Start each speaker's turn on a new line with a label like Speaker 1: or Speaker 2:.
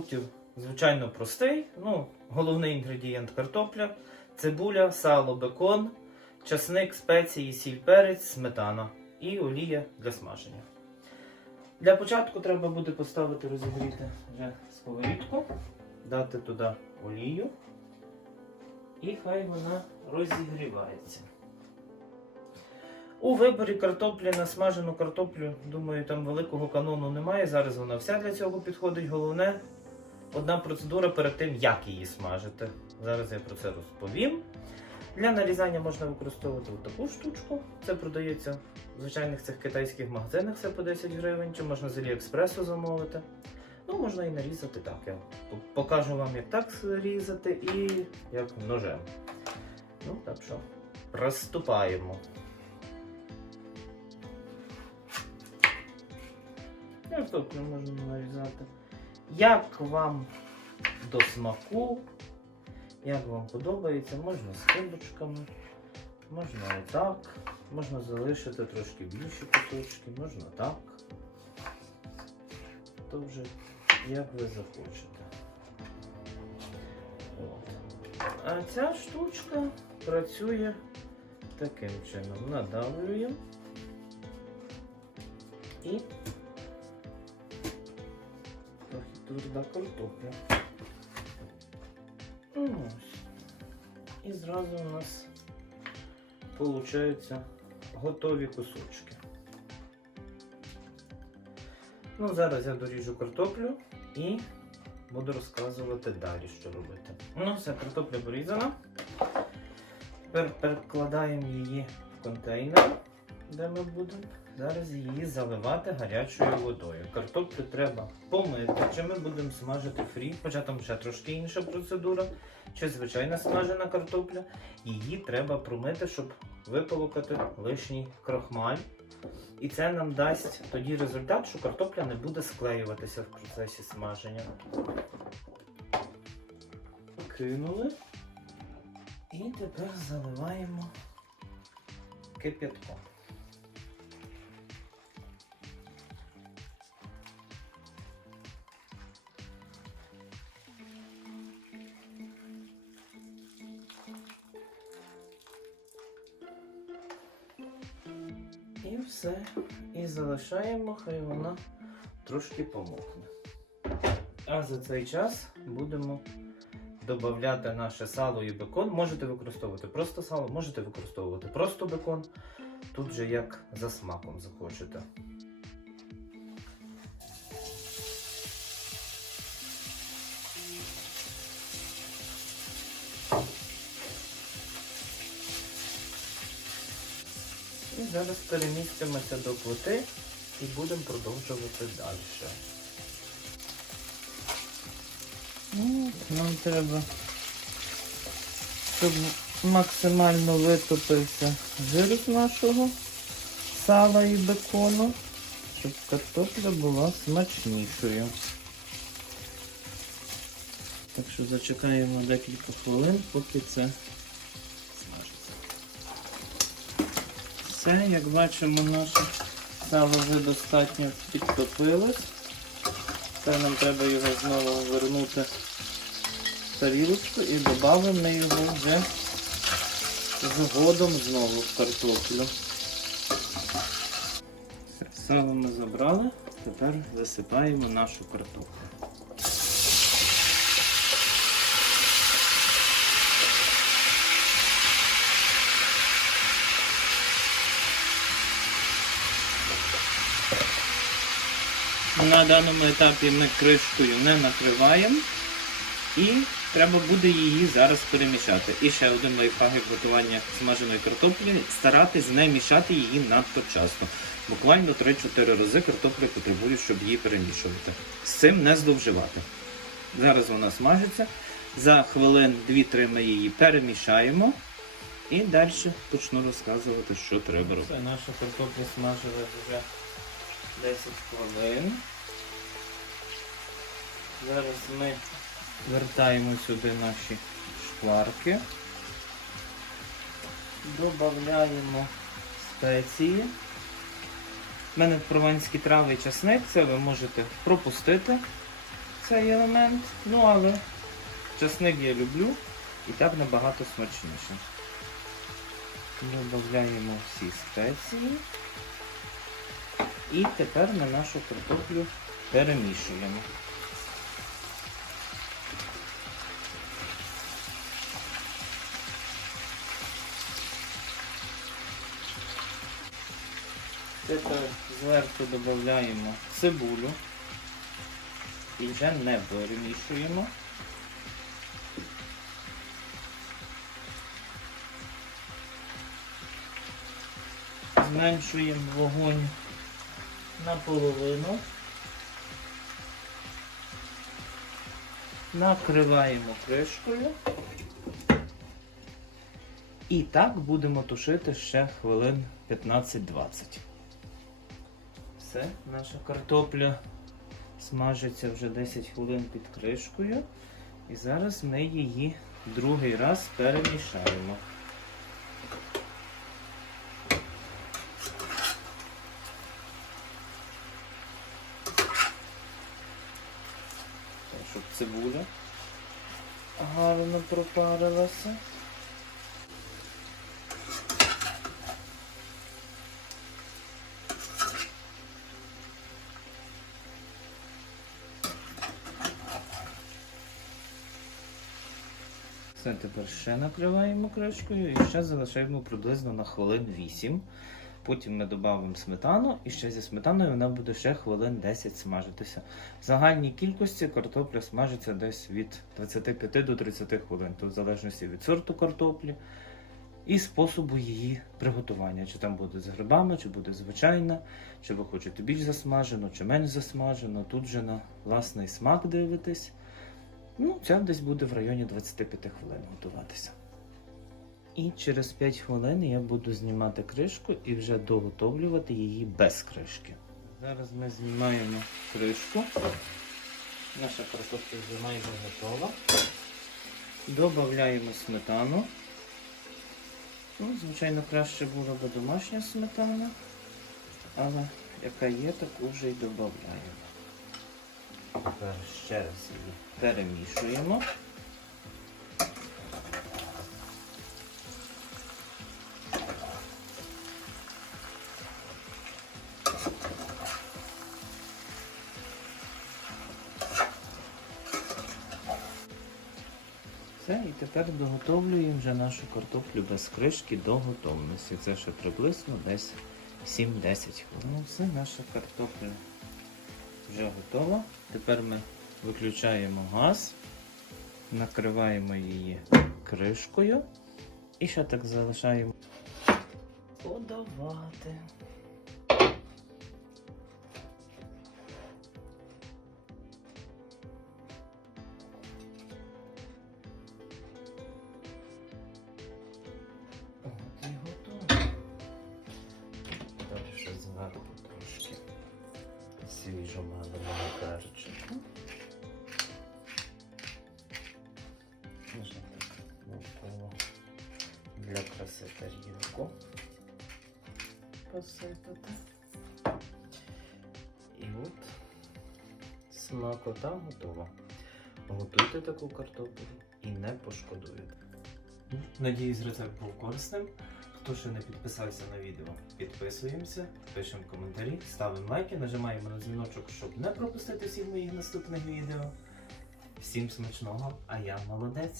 Speaker 1: продуктів, звичайно, простий. Ну, головний інгредієнт картопля, цибуля, сало, бекон, часник, спеції, сіль, перець, сметана і олія для смаження. Для початку треба буде поставити розігріти вже сковорідку, дати туди олію. І хай вона розігрівається. У виборі картоплі на смажену картоплю, думаю, там великого канону немає. Зараз вона вся для цього підходить. Головне, одна процедура перед тим, як її смажити. Зараз я про це розповім. Для нарізання можна використовувати таку штучку. Це продається в звичайних цих китайських магазинах все по 10 гривень, чи можна з Аліекспресу замовити. Ну, можна і нарізати так. Я покажу вам, як так різати і як ножем. Ну, так що, приступаємо. Картоплю можна нарізати. Як вам до смаку, як вам подобається, можна з кибочками, можна отак, можна залишити трошки більші кусочки, можна так. То вже як ви захочете. От. А ця штучка працює таким чином. Надавлюємо і тверда картопля. Ось. І зразу у нас получаються готові кусочки. Ну, зараз я доріжу картоплю і буду розказувати далі, що робити. Ну, все, картопля порізана. Тепер перекладаємо її в контейнер, де ми будемо зараз її заливати гарячою водою. Картоплю треба помити, чи ми будемо смажити фрі, хоча там ще трошки інша процедура, чи звичайна смажена картопля. Її треба промити, щоб виполокати лишній крохмаль. І це нам дасть тоді результат, що картопля не буде склеюватися в процесі смаження. Кинули. І тепер заливаємо кип'ятком. І все. І залишаємо, хай вона трошки помокне. А за цей час будемо додати наше сало і бекон. Можете використовувати просто сало, можете використовувати просто бекон. Тут же як за смаком захочете. І зараз перемістимося до плити і будемо продовжувати далі. Ну, Нам треба, щоб максимально витопився жир з нашого сала і бекону, щоб картопля була смачнішою. Так що зачекаємо декілька хвилин, поки це Все, як бачимо, наше сало вже достатньо підтопилось. Тепер нам треба його знову вернути в тарілочку і додамо його вже згодом знову в картоплю. Все, Сало ми забрали, тепер засипаємо нашу картоплю. На даному етапі ми кришкою не накриваємо і треба буде її зараз перемішати. І ще один лайфхак готування смаженої картоплі старатись не мішати її надто часто. Буквально 3-4 рази картопля потребує, щоб її перемішувати. З цим не зловживати. Зараз вона смажиться. За хвилин 2-3 ми її перемішаємо. І далі почну розказувати, що треба робити. Це наша картопля смажилась вже 10 хвилин. Зараз ми вертаємо сюди наші шкварки. Додаємо спеції. У мене прованські трави часник, це ви можете пропустити. цей елемент. Ну, але часник я люблю і так набагато смачніше. Додаємо всі спеції. І тепер ми нашу картоплю перемішуємо. Тепер зверху додаємо цибулю і вже не перемішуємо. Зменшуємо вогонь наполовину. Накриваємо кришкою. І так будемо тушити ще хвилин 15-20. Все, наша картопля смажиться вже 10 хвилин під кришкою. І зараз ми її другий раз перемішаємо. Так, Щоб цибуля гарно пропарилася. Все, тепер ще накриваємо кришкою і ще залишаємо приблизно на хвилин 8. Потім ми додамо сметану і ще зі сметаною вона буде ще хвилин 10 смажитися. В загальній кількості картопля смажиться десь від 25 до 30 хвилин, то в залежності від сорту картоплі і способу її приготування. Чи там буде з грибами, чи буде звичайна, чи ви хочете більш засмажено, чи менш засмажено. Тут же на власний смак дивитесь. Ну, ця десь буде в районі 25 хвилин готуватися. І через 5 хвилин я буду знімати кришку і вже доготовлювати її без кришки. Зараз ми знімаємо кришку. Наша картопля вже майже готова. Додаємо сметану. Ну, звичайно, краще була б домашня сметана, але яка є, таку вже й додаємо. Тепер ще раз її перемішуємо. Все, і тепер доготовлюємо вже нашу картоплю без кришки до готовності. Це ще приблизно десь 7-10 хвилин. Ну, все, наша картопля вже готова. Тепер ми виключаємо газ, накриваємо її кришкою і ще так залишаємо подавати. Свіжо маленого перчику. Можна так навколо для краси тарілку посипати. І от смакота готова. Готуйте таку картоплю і не пошкодуєте. Надіюсь, рецепт був корисним. Хто ще не підписався на відео, підписуємося, пишемо коментарі, ставимо лайки, нажимаємо на дзвіночок, щоб не пропустити всіх моїх наступних відео. Всім смачного, а я молодець.